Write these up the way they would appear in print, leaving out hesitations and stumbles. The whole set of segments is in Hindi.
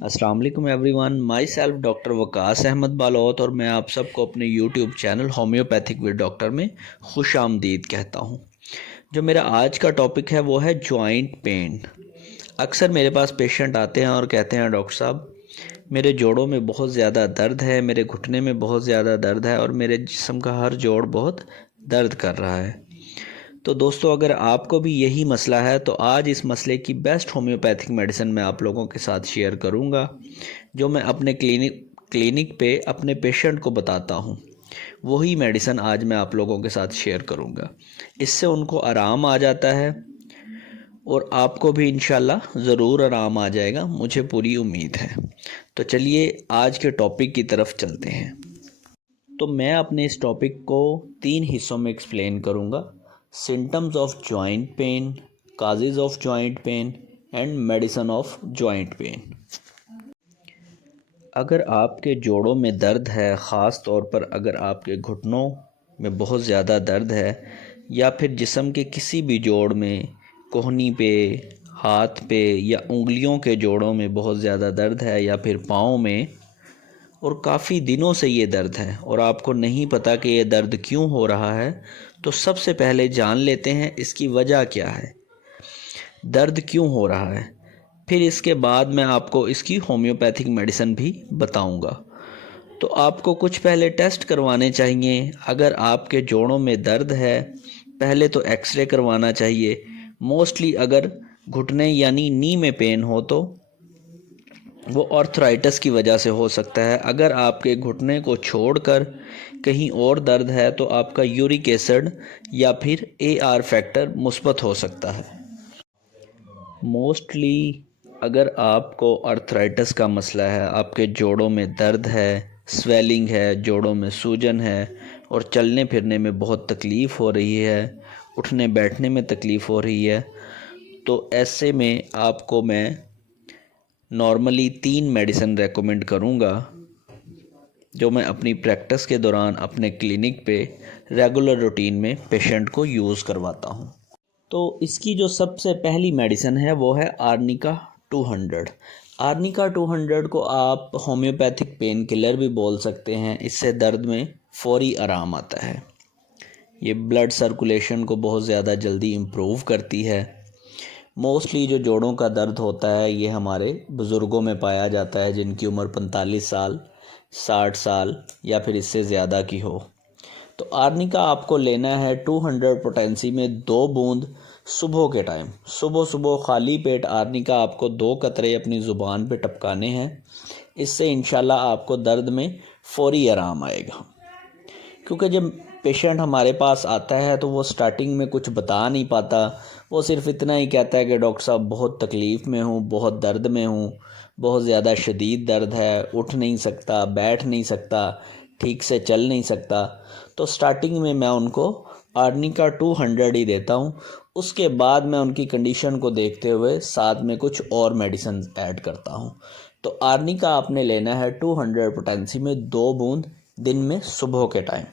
अस्सलाम वालेकुम everyone, myself doctor Waqas Ahmed Balot और मैं आप सबको अपने YouTube channel homeopathic with doctor में खुश आमदीद कहता हूँ। जो मेरा आज का टॉपिक है वो है जॉइंट पेन। अक्सर मेरे पास पेशेंट आते हैं और कहते हैं डॉक्टर साहब मेरे जोड़ों में बहुत ज़्यादा दर्द है, मेरे घुटने में बहुत ज़्यादा दर्द है और मेरे जिस्म का हर जोड़ बहुत दर्द कर रहा है। तो दोस्तों, अगर आपको भी यही मसला है तो आज इस मसले की बेस्ट होम्योपैथिक मेडिसिन मैं आप लोगों के साथ शेयर करूंगा, जो मैं अपने क्लिनिक पे अपने पेशेंट को बताता हूँ। वही मेडिसिन आज मैं आप लोगों के साथ शेयर करूंगा। इससे उनको आराम आ जाता है और आपको भी इंशाल्लाह ज़रूर आराम आ जाएगा, मुझे पूरी उम्मीद है। तो चलिए आज के टॉपिक की तरफ चलते हैं। तो मैं अपने इस टॉपिक को 3 हिस्सों में एक्सप्लेन करूंगा: symptoms of joint pain, causes of joint pain and medicine of joint pain. अगर आपके जोड़ों में दर्द है, ख़ास तौर पर अगर आपके घुटनों में बहुत ज़्यादा दर्द है या फिर जिस्म के किसी भी जोड़ में, कोहनी पे, हाथ पे या उंगलियों के जोड़ों में बहुत ज़्यादा दर्द है या फिर पाँव में, और काफ़ी दिनों से ये दर्द है और आपको नहीं पता कि ये दर्द क्यों हो रहा है, तो सबसे पहले जान लेते हैं इसकी वजह क्या है, दर्द क्यों हो रहा है। फिर इसके बाद मैं आपको इसकी होम्योपैथिक मेडिसिन भी बताऊंगा। तो आपको कुछ पहले टेस्ट करवाने चाहिए। अगर आपके जोड़ों में दर्द है, पहले तो एक्सरे करवाना चाहिए। मोस्टली अगर घुटने यानी नी में पेन हो तो वो आर्थराइटिस की वजह से हो सकता है। अगर आपके घुटने को छोड़कर कहीं और दर्द है तो आपका यूरिक एसिड या फिर AR फैक्टर मुस्बत हो सकता है। मोस्टली अगर आपको आर्थराइटिस का मसला है, आपके जोड़ों में दर्द है, स्वेलिंग है, जोड़ों में सूजन है और चलने फिरने में बहुत तकलीफ़ हो रही है, उठने बैठने में तकलीफ़ हो रही है, तो ऐसे में आपको मैं नॉर्मली 3 मेडिसिन रेकमेंड करूँगा, जो मैं अपनी प्रैक्टिस के दौरान अपने क्लिनिक पे रेगुलर रूटीन में पेशेंट को यूज़ करवाता हूँ। तो इसकी जो सबसे पहली मेडिसिन है वो है आर्निका 200। आर्निका 200 को आप होम्योपैथिक पेन किलर भी बोल सकते हैं। इससे दर्द में फौरी आराम आता है। ये ब्लड सर्कुलेशन को बहुत ज़्यादा जल्दी इम्प्रूव करती है। मोस्टली जो जोड़ों का दर्द होता है ये हमारे बुज़ुर्गों में पाया जाता है, जिनकी उम्र 45 साल, 60 साल या फिर इससे ज़्यादा की हो। तो आर्निका आपको लेना है 200 पोटेंसी में 2 बूंद सुबह के टाइम। सुबह सुबह खाली पेट आर्निका आपको 2 कतरे अपनी ज़ुबान पे टपकाने हैं। इससे इंशाल्लाह आपको दर्द में फौरी आराम आएगा। क्योंकि जब पेशेंट हमारे पास आता है तो वो स्टार्टिंग में कुछ बता नहीं पाता, वो सिर्फ इतना ही कहता है कि डॉक्टर साहब बहुत तकलीफ़ में हूँ, बहुत दर्द में हूँ, बहुत ज़्यादा शदीद दर्द है, उठ नहीं सकता, बैठ नहीं सकता, ठीक से चल नहीं सकता। तो स्टार्टिंग में मैं उनको आर्निका 200 ही देता हूँ। उसके बाद मैं उनकी कंडीशन को देखते हुए साथ में कुछ और मेडिसिन ऐड करता हूँ। तो आर्निका आपने लेना है 200 पोटेंसी में 2 बूंद दिन में सुबह के टाइम।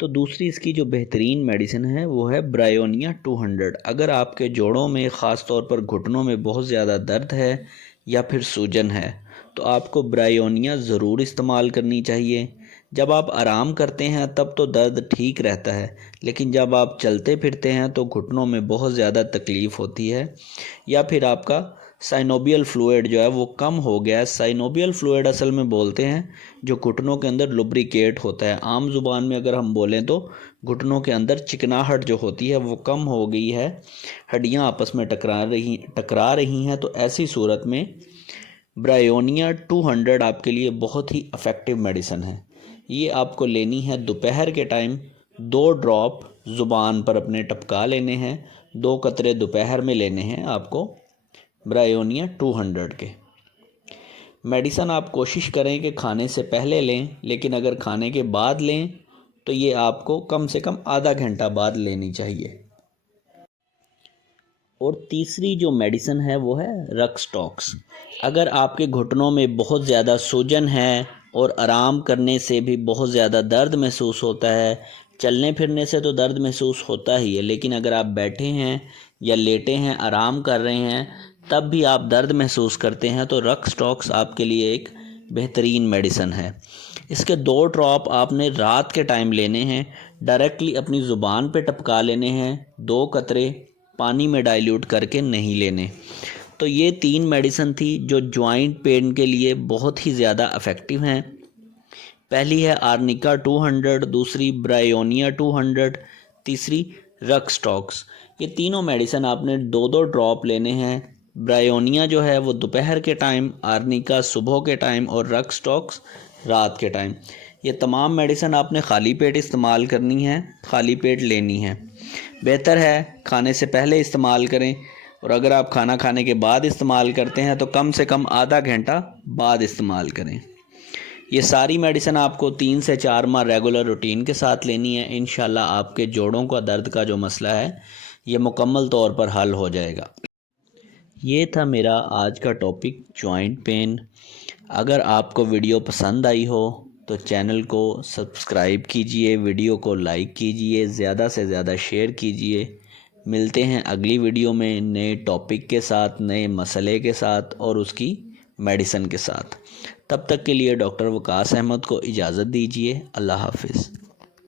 तो दूसरी इसकी जो बेहतरीन मेडिसिन है वो है ब्रायोनिया 200। अगर आपके जोड़ों में, ख़ास तौर पर घुटनों में बहुत ज़्यादा दर्द है या फिर सूजन है, तो आपको ब्रायोनिया ज़रूर इस्तेमाल करनी चाहिए। जब आप आराम करते हैं तब तो दर्द ठीक रहता है, लेकिन जब आप चलते फिरते हैं तो घुटनों में बहुत ज़्यादा तकलीफ़ होती है या फिर आपका साइनोबियल फ्लूइड जो है वो कम हो गया है। साइनोबियल फ्लूइड असल में बोलते हैं जो घुटनों के अंदर लुब्रिकेट होता है। आम जुबान में अगर हम बोलें तो घुटनों के अंदर चिकनाहट जो होती है वो कम हो गई है, हड्डियां आपस में टकरा रही हैं। तो ऐसी सूरत में ब्रायोनिया 200 आपके लिए बहुत ही इफ़ेक्टिव मेडिसिन है। ये आपको लेनी है दोपहर के टाइम। 2 ड्रॉप ज़ुबान पर अपने टपका लेने हैं, 2 कतरे दोपहर में लेने हैं आपको ब्रायोनिया 200 के। मेडिसिन आप कोशिश करें कि खाने से पहले लें, लेकिन अगर खाने के बाद लें तो ये आपको कम से कम आधा घंटा बाद लेनी चाहिए। और तीसरी जो मेडिसिन है वो है रक्सटॉक्स। अगर आपके घुटनों में बहुत ज़्यादा सूजन है और आराम करने से भी बहुत ज़्यादा दर्द महसूस होता है, चलने फिरने से तो दर्द महसूस होता ही है, लेकिन अगर आप बैठे हैं या लेटे हैं, आराम कर रहे हैं, तब भी आप दर्द महसूस करते हैं तो रक्सटॉक्स आपके लिए एक बेहतरीन मेडिसन है। इसके 2 ड्रॉप आपने रात के टाइम लेने हैं, डायरेक्टली अपनी ज़ुबान पे टपका लेने हैं, 2 कतरे पानी में डाइल्यूट करके नहीं लेने। तो ये 3 मेडिसन थी जो जॉइंट पेन के लिए बहुत ही ज़्यादा इफ़ेक्टिव हैं। पहली है आर्निका 200, दूसरी ब्रायोनिया 200, तीसरी रक्सटॉक्स। ये तीनों मेडिसन आपने 2-2 ड्रॉप लेने हैं। ब्रायोनिया जो है वो दोपहर के टाइम, आर्निका सुबह के टाइम और रक्सटॉक्स रात के टाइम। ये तमाम मेडिसन आपने खाली पेट इस्तेमाल करनी है, खाली पेट लेनी है। बेहतर है खाने से पहले इस्तेमाल करें, और अगर आप खाना खाने के बाद इस्तेमाल करते हैं तो कम से कम आधा घंटा बाद इस्तेमाल करें। ये सारी मेडिसिन आपको 3 से 4 माह रेगुलर रूटीन के साथ लेनी है। इंशाल्लाह आपके जोड़ों का दर्द का जो मसला है ये मुकम्मल तौर पर हल हो जाएगा। ये था मेरा आज का टॉपिक, जॉइंट पेन। अगर आपको वीडियो पसंद आई हो तो चैनल को सब्सक्राइब कीजिए, वीडियो को लाइक कीजिए, ज़्यादा से ज़्यादा शेयर कीजिए। मिलते हैं अगली वीडियो में नए टॉपिक के साथ, नए मसले के साथ और उसकी मेडिसिन के साथ। तब तक के लिए डॉक्टर वकास अहमद को इजाज़त दीजिए। अल्लाह हाफ़िज़।